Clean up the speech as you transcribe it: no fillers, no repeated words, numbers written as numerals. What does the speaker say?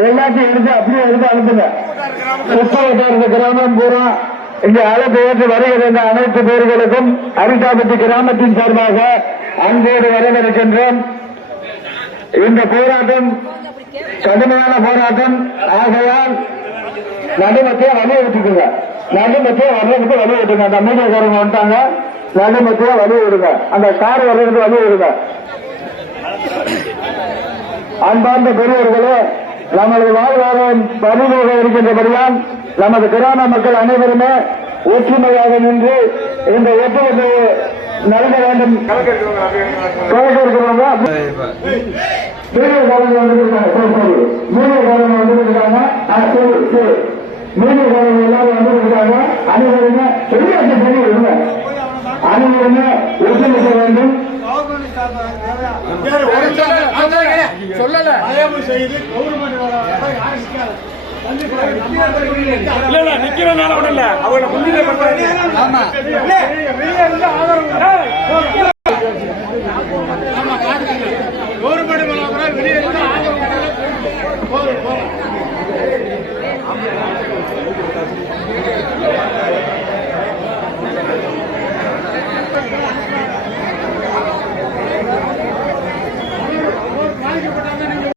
எல்லாத்தையும் எடுத்து அப்படியே எடுத்து அனுப்புங்க. சுத்தவட்டார கிராமம் பூரா இங்க அழைப்பு வருகின்ற அனைத்து பேர்களுக்கும் அரிட்டாபட்டி கிராமத்தின் சார்பாக அன்போடு வரவேற்கின்றோம். இந்த போராட்டம் கடுமையான போராட்டம் ஆகையால் நடுமத்திய வலியுறுத்திக்குங்க. நடுமத்திய வர்றதுக்கு வலியுறுத்துங்க. அந்த மீடியாக்காரங்க வந்துட்டாங்க. நடுமத்திய வலியுறுங்க. அந்த கார் வர்றதுக்கு வலியுறுங்க. அன்பார்ந்த பெரியவர்களே, நமது வாழ்வாதாரம் பறிமுக இருக்கின்றபடியால் நமது கிராம மக்கள் அனைவருமே ஒற்றுமையாக நின்று இந்த ஒற்றுமை நடக்க வேண்டும். கலக்க இருக்கிறவங்க மீடிய காலங்கள் வந்துருக்காங்க. மீடிய காலங்கள் வந்துருக்காங்க. மீடிய காலங்கள் எல்லாரும் வந்துருக்காங்க. அனைவருமே அனைவருமே ஒற்றுமைக்க வேண்டும். சொல்லல நிக்கிறனால ஒண்ணு இல்ல. அவங்க முன்னிலை பண்றாங்க.